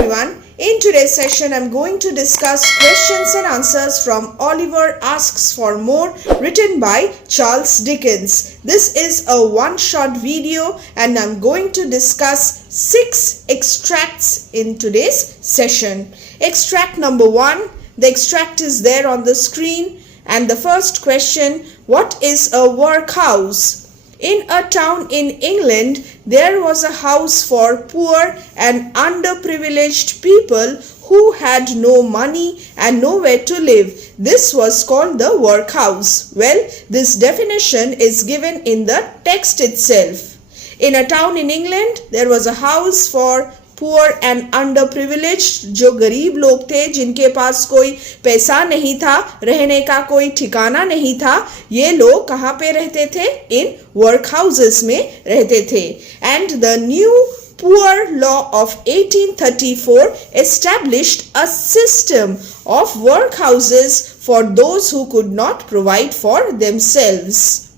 everyone. In today's session, I'm going to discuss questions and answers from Oliver Asks for More, written by Charles Dickens. This is a one-shot video and I'm going to discuss 6 extracts in today's session. Extract number 1. The extract is there on the screen. And the first question, what is a workhouse? In a town in England, there was a house for poor and underprivileged people who had no money and nowhere to live. This was called the workhouse. Well, this definition is given in the text itself. In a town in England, there was a house for poor and under privileged, जो गरीब लोग थे, जिनके पास कोई पैसा नहीं था, रहने का कोई ठिकाना नहीं था, ये लोग कहाँ पे रहते थे? इन वर्क हाउसेस में रहते थे. And the new Poor Law of 1834 established a system of workhouses for those who could not provide for themselves.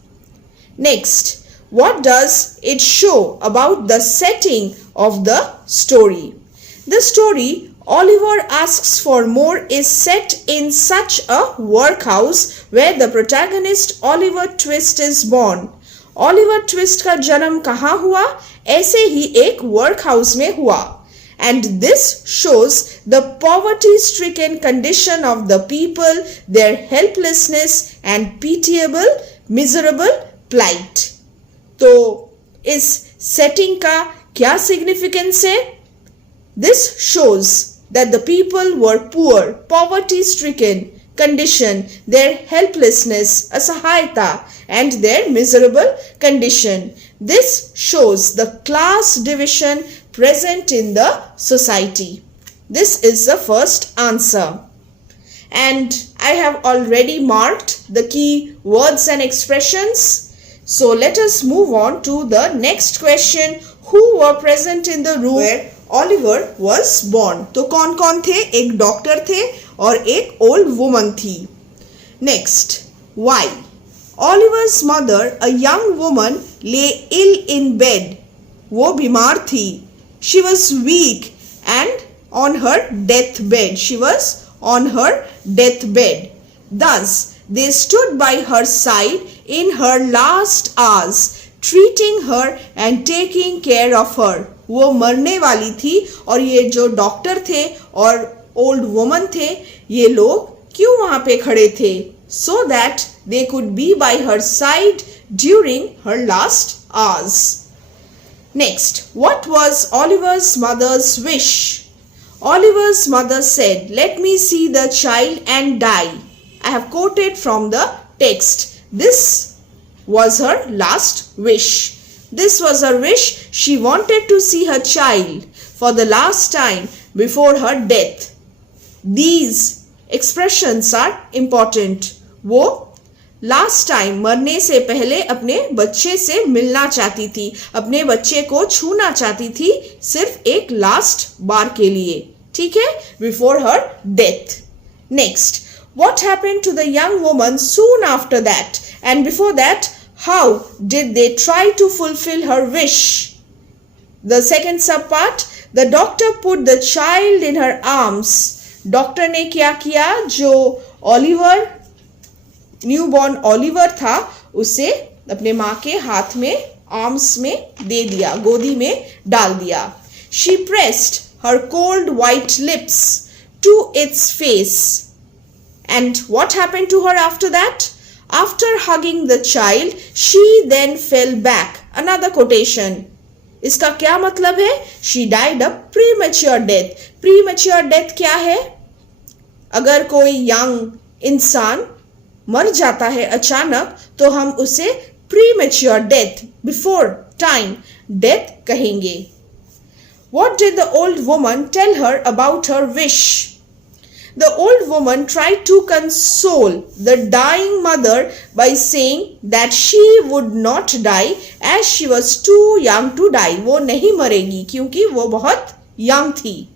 Next, what does it show about the setting of the story? The story, Oliver Asks for More, is set in such a workhouse where the protagonist Oliver Twist is born. Oliver Twist का जन्म कहाँ हुआ? ऐसे ही एक workhouse में हुआ. And this shows the poverty-stricken condition of the people, their helplessness and pitiable, miserable plight. तो इस सेटिंग का क्या सिग्निफिकेंस है? This shows that the people were poor, poverty-stricken condition, their helplessness, asahayata, and their miserable condition. This shows the class division present in the society. This is the first answer. And I have already marked the key words and expressions. So let us move on to the next question. Who were present in the room where Oliver was born? तो कौन कौन थे? एक doctor थे और एक old woman थी. Next, why? Oliver's mother, a young woman, lay ill in bed. वो बीमार थी. She was weak and on her deathbed. She was on her deathbed. Thus, they stood by her side in her last hours, treating her and taking care of her. वो मरने वाली थी और ये जो डॉक्टर थे और ओल्ड वुमन थे, ये लोग क्यों वहाँ पे खड़े थे? So that they could be by her side during her last hours. Next, what was Oliver's mother's wish? Oliver's mother said, "Let me see the child and die." I have quoted from the text. This was her last wish. This was her wish. She wanted to see her child for the last time before her death. These expressions are important. वो last time, मरने से पहले अपने बच्चे से मिलना चाहती थी, अपने बच्चे को छूना चाहती थी, सिर्फ एक लास्ट बार के लिए. ठीक है? Before her death. Next, what happened to the young woman soon after that? And before that, how did they try to fulfill her wish? The second subpart, the doctor put the child in her arms. Doctor ने क्या किया? जो Oliver, newborn Oliver था, उसे अपने माँ के हाथ में, आर्म्स में दे दिया, गोदी में डाल दिया. She pressed her cold white lips to its face. And what happened to her after that? After hugging the child, she then fell back. Another quotation. इसका क्या मतलब है? She died a premature death. Premature death क्या है? अगर कोई young इंसान मर जाता है अचानक, तो हम उसे premature death, before time death कहेंगे. What did the old woman tell her about her wish? The old woman tried to console the dying mother by saying that she would not die as she was too young to die. वो नहीं मरेगी क्योंकि वो बहुत young थी.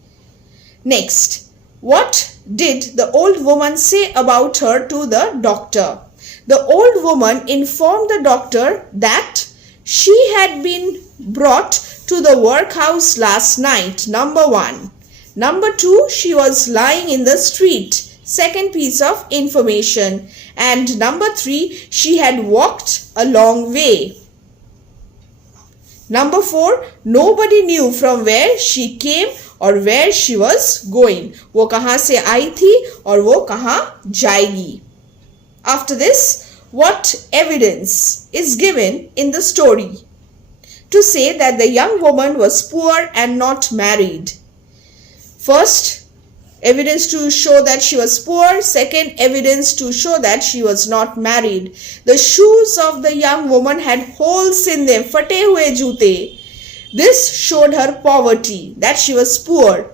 Next, what did the old woman say about her to the doctor? The old woman informed the doctor that she had been brought to the workhouse last night. Number 1. Number 2, she was lying in the street. Second piece of information. And number 3, she had walked a long way. Number 4, nobody knew from where she came और where she was going. वो कहाँ से आई थी और वो कहाँ जाएगी. After this, what evidence is given in the story to say that the young woman was poor and not married? First, evidence to show that she was poor. Second, evidence to show that she was not married. The shoes of the young woman had holes in them, फटे हुए जूते. This showed her poverty, that she was poor.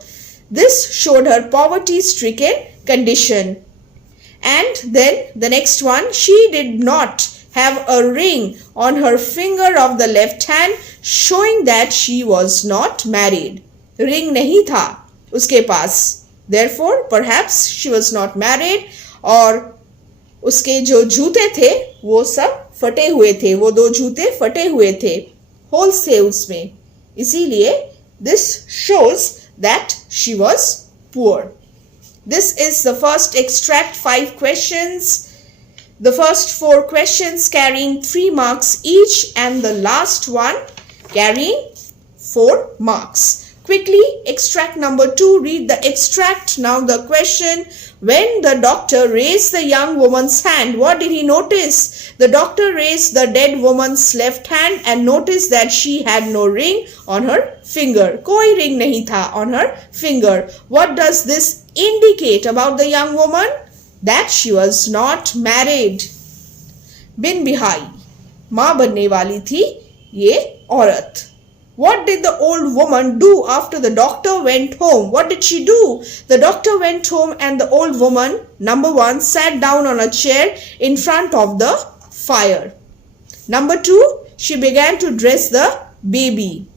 This showed her poverty-stricken condition. And then the next one, she did not have a ring on her finger of the left hand, showing that she was not married. Ring नहीं था उसके पास. Therefore, perhaps she was not married. और उसके जो जूते थे वो सब फटे हुए थे. वो 2 जूते फटे हुए थे. Holes थे उसमें. इसीलिए this shows that she was poor. This is the first extract, 5 questions. The first 4 questions carrying 3 marks each and the last one carrying 4 marks. Quickly, extract number 2, read the extract. Now the question, when the doctor raised the young woman's hand, what did he notice? The doctor raised the dead woman's left hand and noticed that she had no ring on her finger. कोई ring नहीं था on her finger. What does this indicate about the young woman? That she was not married. बिन बिहाई, माँ बनने वाली थी ये औरत. What did the old woman do after the doctor went home? What did she do? The doctor went home and the old woman, number 1, sat down on a chair in front of the fire. Number 2, she began to dress the baby.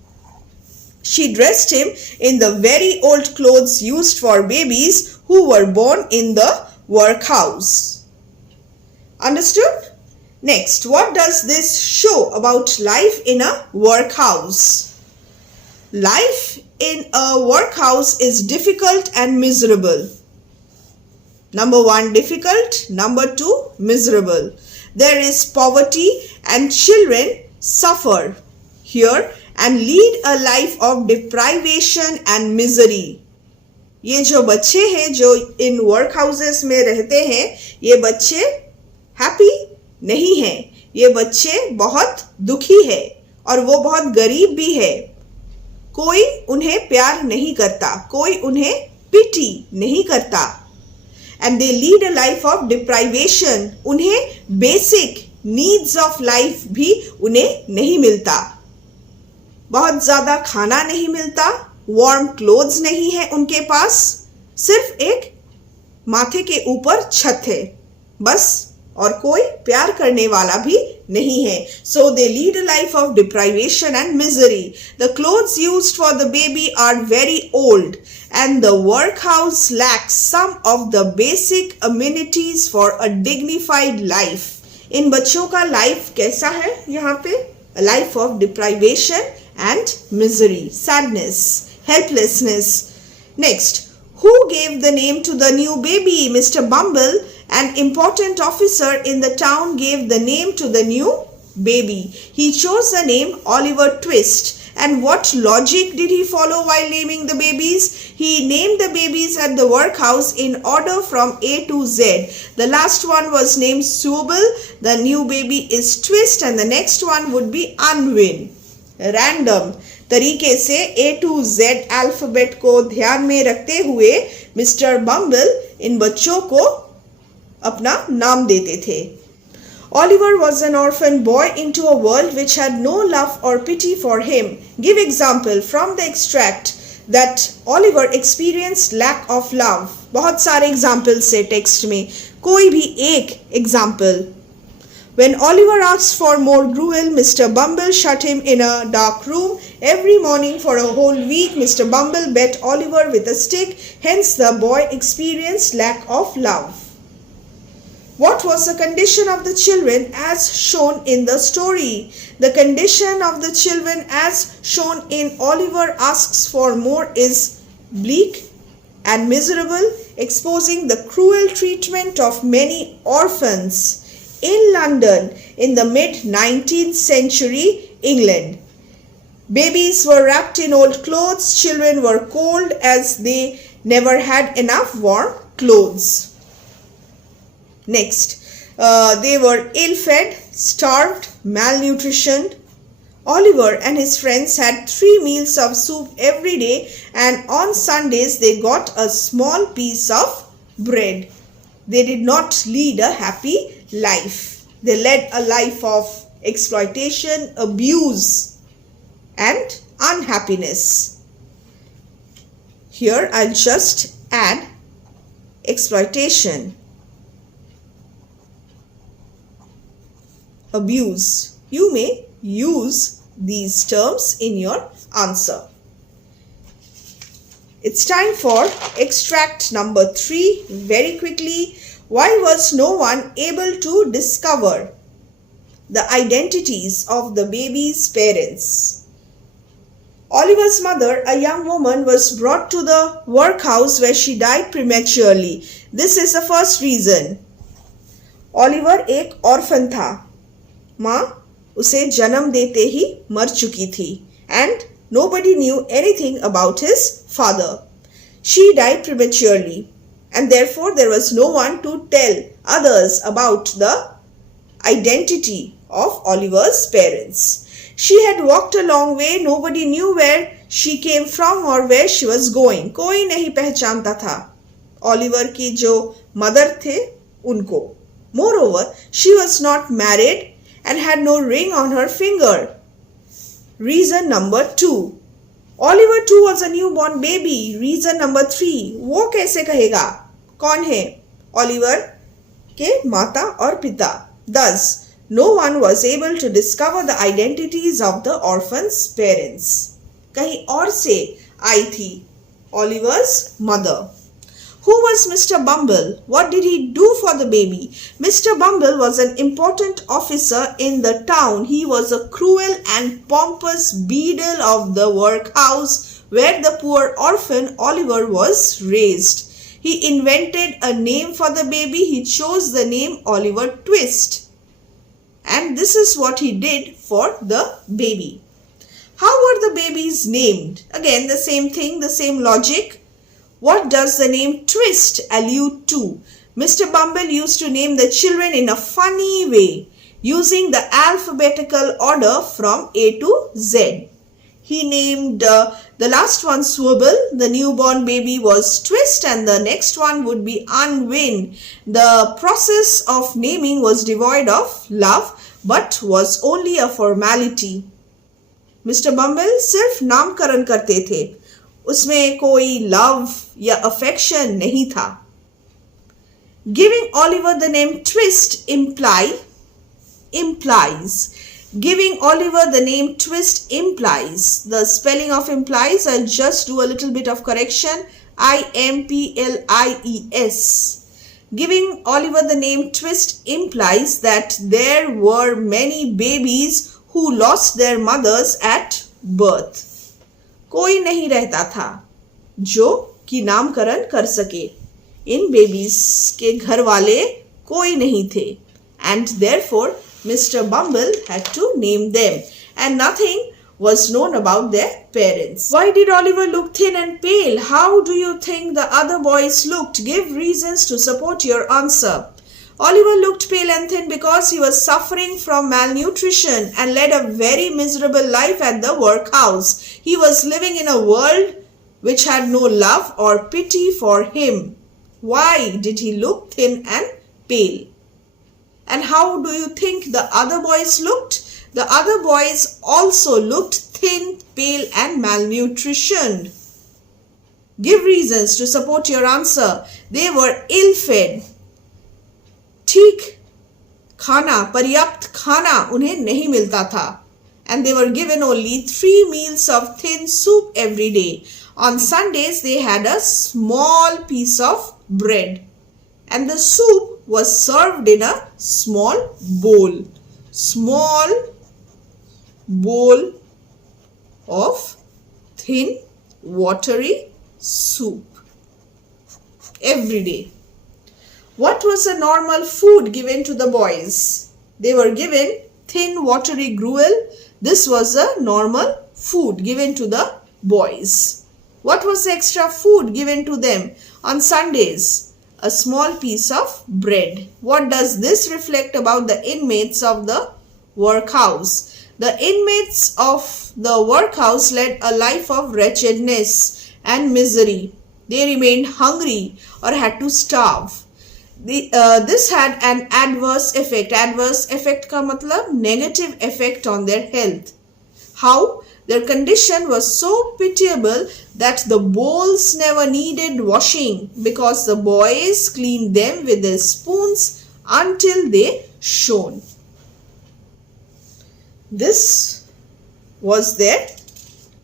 She dressed him in the very old clothes used for babies who were born in the workhouse. Understood? Next, what does this show about life in a workhouse? Life in a workhouse is difficult and miserable. Number 1, difficult. Number 2, miserable. There is poverty and children suffer here and lead a life of deprivation and misery. ये जो बच्चे हैं जो in work houses में रहते हैं, ये बच्चे हैप्पी नहीं हैं. ये बच्चे बहुत दुखी है और वो बहुत गरीब भी है. कोई उन्हें प्यार नहीं करता, कोई उन्हें पिटी नहीं करता. And they lead a life of deprivation. उन्हें basic needs of life भी उन्हें नहीं मिलता. बहुत ज़्यादा खाना नहीं मिलता, warm clothes नहीं है उनके पास, सिर्फ एक माथे के ऊपर छत है बस, और कोई प्यार करने वाला भी नहीं है. So they lead a life of deprivation and misery. The clothes used for the baby are very old and the workhouse lacks some of the basic amenities for a dignified life. इन बच्चों का life कैसा है यहाँ पे? A life of deprivation and misery, sadness, helplessness. Next, who gave the name to the new baby? Mr. Bumble, an important officer in the town, gave the name to the new baby. He chose the name Oliver Twist. And what logic did he follow while naming the babies? He named the babies at the workhouse in order from A to Z. The last one was named Suable, the new baby is Twist, and the next one would be Unwin. Random तरीके से A to Z alphabet को ध्यान में रखते हुए mister बम्बल इन बच्चों को अपना नाम देते थे. Oliver was an orphan boy into a world which had no love or pity for him. Give example from the extract that Oliver experienced lack of love. बहुत सारे examples से text में, कोई भी एक example. When Oliver asked for more gruel, Mr. Bumble shut him in a dark room. Every morning for a whole week, Mr. Bumble beat Oliver with a stick. Hence, the boy experienced lack of love. What was the condition of the children as shown in the story? The condition of the children as shown in Oliver Asks for More is bleak and miserable, exposing the cruel treatment of many orphans in London in the mid-19th century England. Babies were wrapped in old clothes, children were cold as they never had enough warm clothes. Next, they were ill-fed, starved, malnutritioned. Oliver and his friends had 3 meals of soup every day, and on Sundays they got a small piece of bread. They did not lead a happy life. They led a life of exploitation, abuse, and unhappiness. Here I'll just add exploitation, abuse. You may use these terms in your answer. It's time for extract number 3. Very quickly, why was no one able to discover the identities of the baby's parents? Oliver's mother, a young woman, was brought to the workhouse where she died prematurely. This is the first reason. Oliver एक orphan था. माँ उसे जन्म देते ही मर चुकी थी, and nobody knew anything about his father. She died prematurely, and therefore there was no one to tell others about the identity of Oliver's parents. She had walked a long way, nobody knew where she came from or where she was going. कोई नहीं पहचानता था Oliver की जो mother थे उनको. Moreover, she was not married and had no ring on her finger. Reason number 2. Oliver too was a newborn baby. Reason number 3. वो कैसे कहेगा? कौन है? Oliver के माता और पिता. Thus, no one was able to discover the identities of the orphan's parents. कहीं और से आई थी Oliver's mother. Who was Mr. Bumble? What did he do for the baby? Mr. Bumble was an important officer in the town. He was a cruel and pompous beadle of the workhouse where the poor orphan Oliver was raised. He invented a name for the baby. He chose the name Oliver Twist. And this is what he did for the baby. How were the babies named? Again, the same thing, the same logic. What does the name Twist allude to? Mr. Bumble used to name the children in a funny way, using the alphabetical order from A to Z. He named the last one Swabble, the newborn baby was Twist, and the next one would be Unwin. The process of naming was devoid of love, but was only a formality. Mr. Bumble सिर्फ नामकरण करते थे, उसमें कोई love या affection नहीं था. Giving Oliver the name Twist implies. Giving Oliver the name Twist implies. The spelling of implies, I'll just do a little bit of correction. IMPLIES. Giving Oliver the name Twist implies that there were many babies who lost their mothers at birth. कोई नहीं रहता था जो कि नामकरण कर सके. इन babies के घर वाले कोई नहीं थे, and therefore Mr. Bumble had to name them, and nothing was known about their parents. Why did Oliver look thin and pale? How do you think the other boys looked? Give reasons to support your answer. Oliver looked pale and thin because he was suffering from malnutrition and led a very miserable life at the workhouse. He was living in a world which had no love or pity for him. Why did he look thin and pale? And how do you think the other boys looked? The other boys also looked thin, pale and malnutritioned. Give reasons to support your answer. They were ill-fed. ठीक खाना, पर्याप्त खाना उन्हें नहीं मिलता था. And they were given only 3 meals of thin soup every day. On Sundays, they had a small piece of bread. And the soup was served in a small bowl. Small bowl of thin, watery soup. every day. What was a normal food given to the boys? They were given thin watery gruel. This was a normal food given to the boys. What was the extra food given to them on Sundays? A small piece of bread. What does this reflect about the inmates of the workhouse? The inmates of the workhouse led a life of wretchedness and misery. They remained hungry or had to starve. This had an adverse effect. Adverse effect का मतलब negative effect on their health. How? Their condition was so pitiable that the bowls never needed washing because the boys cleaned them with their spoons until they shone. This was their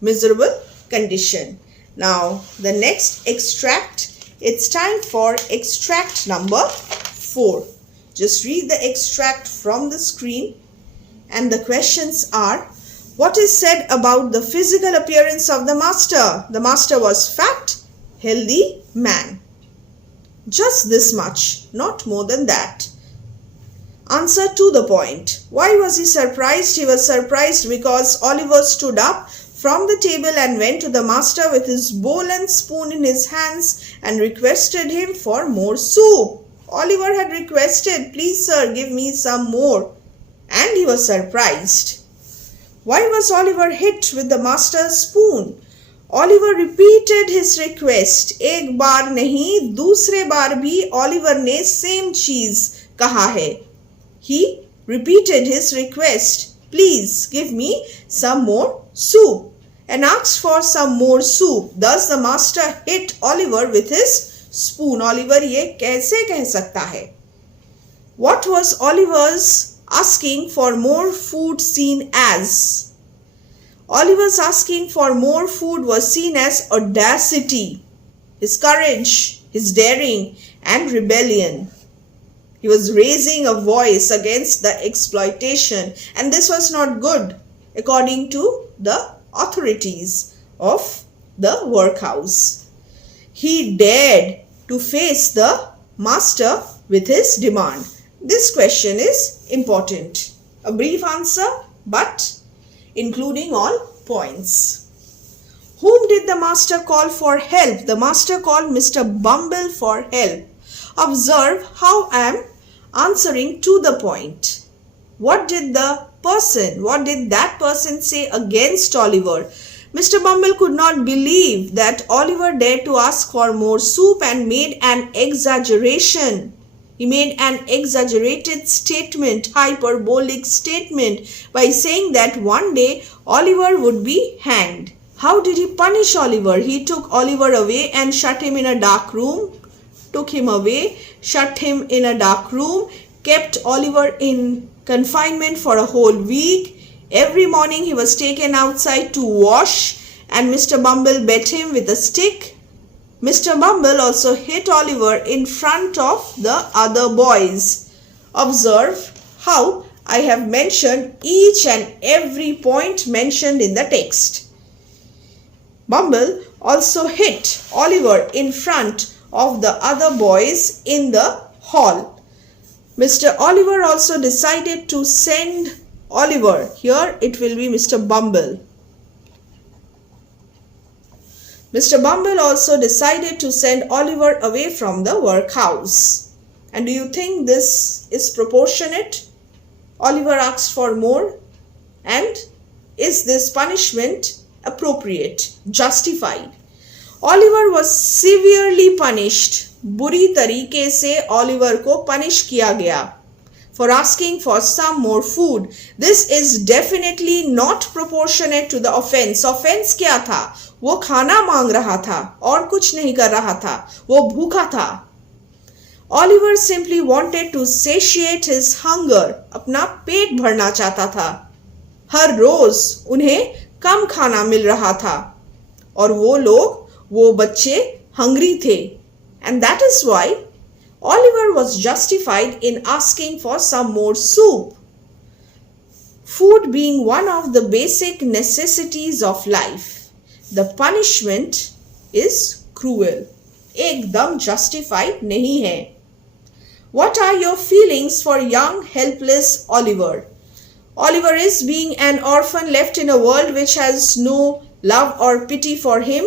miserable condition. Now, the next extract, it's time for extract number 4. Just read the extract from the screen, and the questions are: what is said about the physical appearance of the master? The master was fat, healthy man. Just this much, not more than that. Answer to the point. Why was he surprised? He was surprised because Oliver stood up from the table and went to the master with his bowl and spoon in his hands and requested him for more soup. Oliver had requested, "Please sir, give me some more." And he was surprised. Why was Oliver hit with the master's spoon? Oliver repeated his request. एक बार नहीं, दूसरे बार भी Oliver ने same चीज कहा है. He repeated his request. Please give me some more soup. And asked for some more soup. Thus the master hit Oliver with his spoon. Oliver ये कैसे कह सकता है? What was Oliver's asking for more food seen as? Oliver's asking for more food was seen as audacity, his courage, his daring, and rebellion. He was raising a voice against the exploitation, and this was not good according to the authorities of the workhouse. He dared to face the master with his demand. This question is important. A brief answer, but including all points. Whom did the master call for help? The master called Mr. Bumble for help. Observe how I am answering to the point. What did that person say against Oliver? Mr. Bumble could not believe that Oliver dared to ask for more soup and made an exaggeration. He made an exaggerated statement, hyperbolic statement, by saying that one day Oliver would be hanged. How did he punish Oliver? He took Oliver away and shut him in a dark room. Kept Oliver in confinement for a whole week. Every morning he was taken outside to wash, and Mr. Bumble beat him with a stick. Mr. Bumble also hit Oliver in front of the other boys. Observe how I have mentioned each and every point mentioned in the text. Bumble also hit Oliver in front of the other boys in the hall. Mr. Oliver also decided to send Oliver. Here it will be Mr. Bumble. Mr. Bumble also decided to send Oliver away from the workhouse. And do you think this is proportionate? Oliver asked for more. And is this punishment appropriate, justified? Oliver was severely punished. बुरी तरीके से Oliver को punish किया गया for asking for some more food. This is definitely not proportionate to the offense. Offense क्या था? वो खाना मांग रहा था और कुछ नहीं कर रहा था. वो भूखा था. Oliver simply wanted to satiate his hunger. अपना पेट भरना चाहता था. हर रोज उन्हें कम खाना मिल रहा था और वो बच्चे hungry थे. And that is why Oliver was justified in asking for some more soup. Food being one of the basic necessities of life, the punishment is cruel. एकदम justified नहीं है. What are your feelings for young helpless Oliver? Oliver is being an orphan left in a world which has no love or pity for him.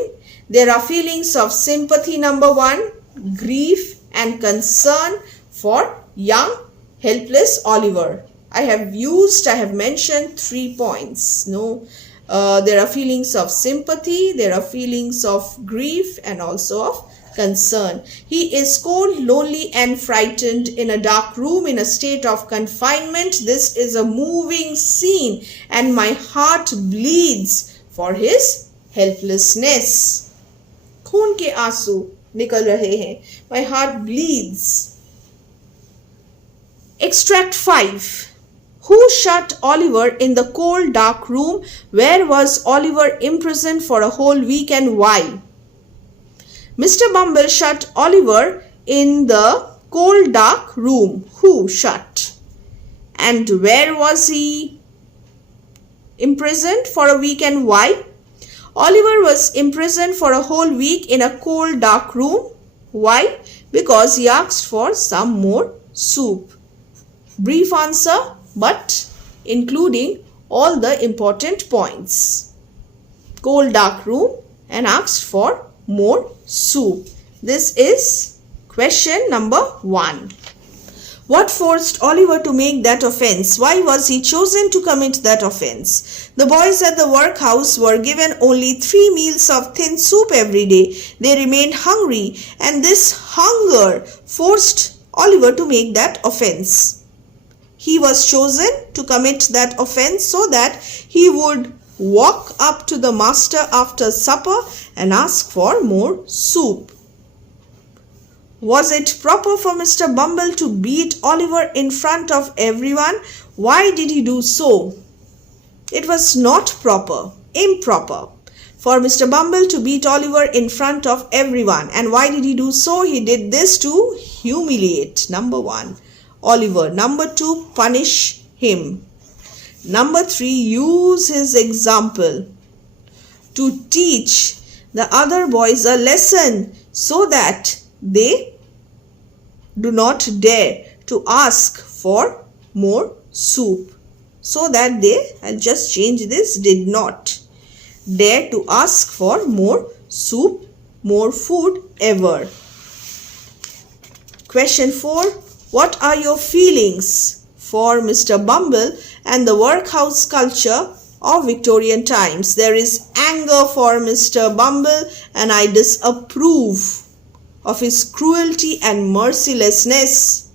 There are feelings of sympathy, number one, grief and concern for young helpless Oliver. I have mentioned 3 points. There are feelings of sympathy, there are feelings of grief and also of concern. He is cold, lonely and frightened in a dark room in a state of confinement. This is a moving scene and my heart bleeds for his helplessness. खून के आंसू निकल रहे हैं. My heart bleeds. Extract 5. Who shut Oliver in the cold dark room? Where was Oliver imprisoned for a whole week and why? Mr. Bumble shut Oliver in the cold dark room. Who shut? And where was he imprisoned for a week and why? Oliver was imprisoned for a whole week in a cold dark room. Why? Because he asked for some more soup. Brief answer, but including all the important points. Cold dark room and asked for more soup. This is question number 1. What forced Oliver to make that offense? Why was he chosen to commit that offense? The boys at the workhouse were given only 3 meals of thin soup every day. They remained hungry and this hunger forced Oliver to make that offense. He was chosen to commit that offense so that he would walk up to the master after supper and ask for more soup. Was it proper for Mr. Bumble to beat Oliver in front of everyone? Why did he do so? It was not proper, improper for Mr. Bumble to beat Oliver in front of everyone. And why did he do so? He did this to humiliate, number 1, Oliver. Number 2, punish him. Number 3, use his example to teach the other boys a lesson so that they do not dare to ask for more soup. So that they, I'll just change this, did not dare to ask for more soup, more food ever. Question 4. What are your feelings for Mr. Bumble and the workhouse culture of Victorian times? There is anger for Mr. Bumble and I disapprove of his cruelty and mercilessness.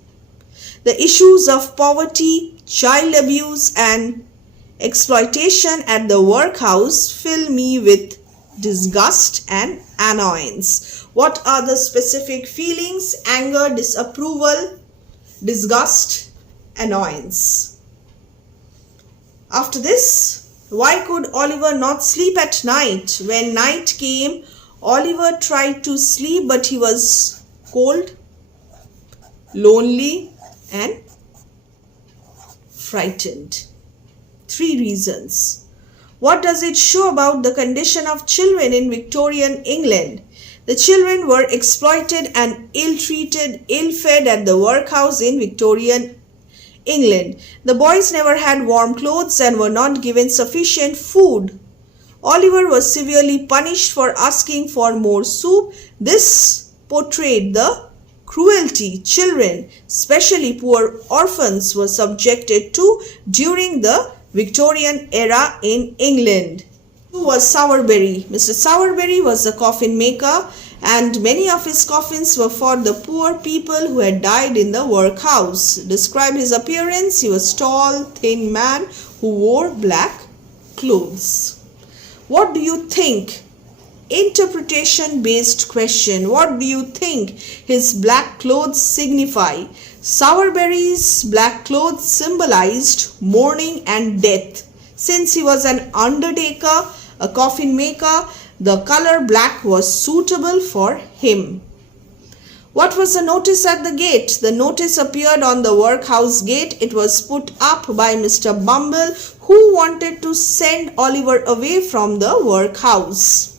The issues of poverty, child abuse and exploitation at the workhouse fill me with disgust and annoyance. What are the specific feelings? Anger, disapproval, disgust, annoyance. After this, why could Oliver not sleep at night? When night came, Oliver tried to sleep but he was cold, lonely and frightened. 3 reasons. What does it show about the condition of children in Victorian England? The children were exploited and ill-treated, ill-fed at the workhouse in Victorian England. The boys never had warm clothes and were not given sufficient food. Oliver was severely punished for asking for more soup. This portrayed the cruelty children, especially poor orphans, were subjected to during the Victorian era in England. Who was Sowerberry? Mr. Sowerberry was a coffin maker and many of his coffins were for the poor people who had died in the workhouse. Describe his appearance. He was tall, thin man who wore black clothes. What do you think? Interpretation based question. What do you think his black clothes signify? Sowerberry's black clothes symbolized mourning and death. Since he was an undertaker, a coffin maker, the color black was suitable for him. What was the notice at the gate? The notice appeared on the workhouse gate. It was put up by Mr. Bumble, who wanted to send Oliver away from the workhouse.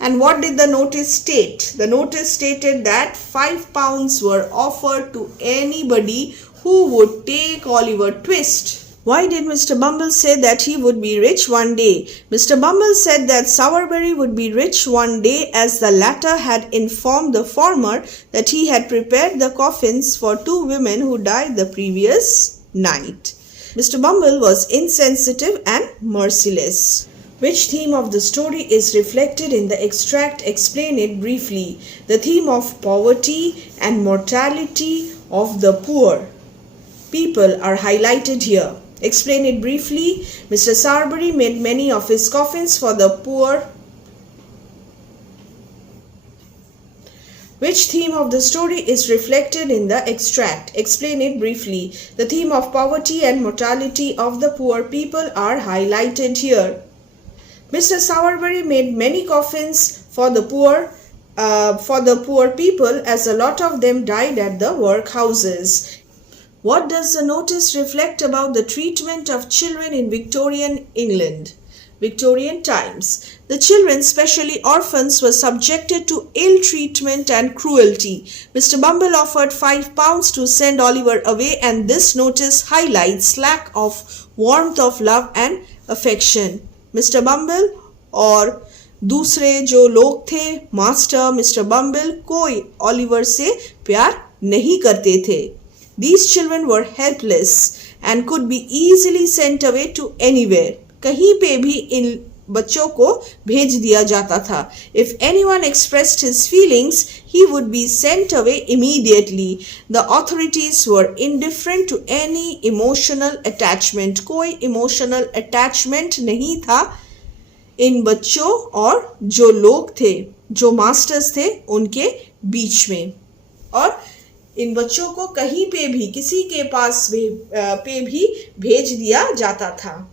And what did the notice state? The notice stated that £5 were offered to anybody who would take Oliver Twist. Why did Mr. Bumble say that he would be rich one day? Mr. Bumble said that Sowerberry would be rich one day, as the latter had informed the former that he had prepared the coffins for 2 women who died the previous night. Mr. Bumble was insensitive and merciless. Which theme of the story is reflected in the extract? Explain it briefly. The theme of poverty and mortality of the poor people are highlighted here. Explain it briefly. Mr. Sowerberry made many of his coffins for the poor. Which theme of the story is reflected in the extract? Explain it briefly. The theme of poverty and mortality of the poor people are highlighted here. Mr. Sowerberry made many coffins for the poor people, as a lot of them died at the workhouses. What does the notice reflect about the treatment of children in Victorian England? Victorian times. The children, especially orphans, were subjected to ill treatment and cruelty. Mr. Bumble offered £5 to send Oliver away, and this notice highlights lack of warmth of love and affection. Mr. Bumble और दूसरे जो लोग थे, master mister बम्बल, कोई Oliver से प्यार नहीं करते थे. These children were helpless and could be easily sent away to anywhere. कहीं पे भी इन बच्चों को भेज दिया जाता था. If anyone expressed his feelings, he would be sent away immediately. The authorities were indifferent to any emotional attachment. कोई emotional attachment नहीं था इन बच्चों और जो लोग थे, जो मास्टर्स थे, उनके बीच में. और इन बच्चों को कहीं पे भी, किसी के पास पे भी भेज दिया जाता था.